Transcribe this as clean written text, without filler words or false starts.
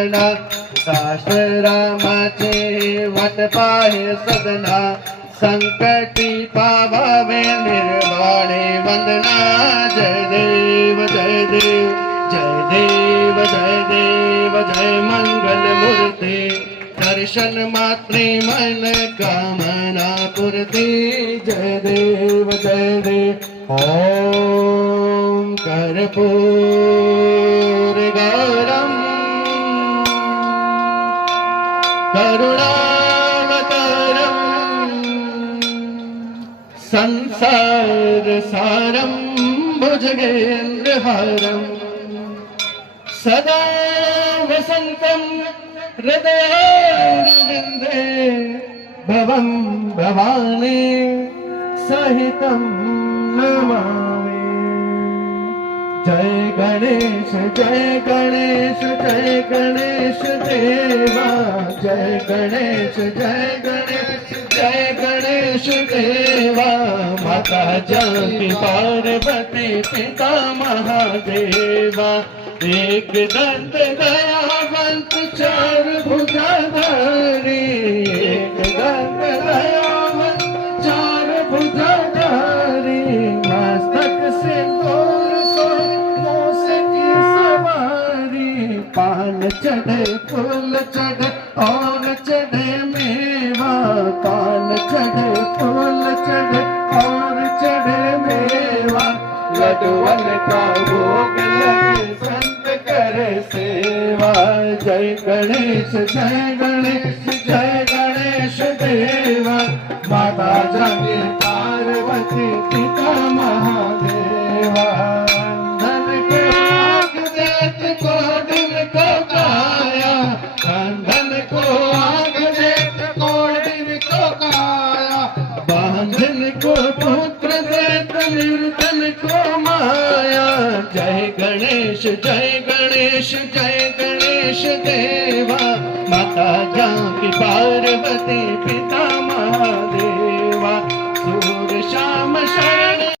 वंदना शास्त्रामाचे what पाहे सदना संकटी पावे निर्वाणे वंदना जय देव जय देव जय देव जय देव जय मंगल मूर्ति दर्शन मात्रे मन कामना पूर्ति जय देव जय देव ओम कर्पूर गौरम करुणावतारम संसार सारम भुजगेन्द्रहारम सदा वसंतम हृदयारविंदे भवं भवानी सहितं नमामि। जय गणेश जय गणेश जय गणेश देवा जय गणेश जय गणेश जय गणेश देवा माता जानकी पार्वती पिता महादेवा एक दंत दयावंत चार भुजाधारी एक दंत दयावंत चार भुजाधारी मस्तक सिंदूर सो मूस की सवारी पान चढ़े फूल चढ़े और चढ़े मेवा पान चढ़े फूल चढ़े और चढ़े मेवा लड्डुअन का भोग लगे संत करे सेवा जय गणेश जय गणेश देवा माता जानकी पार्वती पिता महादेवा धन को आग देत को दिन को काया धन को आग देत को दिन को काया बांधन को पुत्र देत निर्धन को माया जय गणेश जय गणेश देवा माता जानकी पार्वती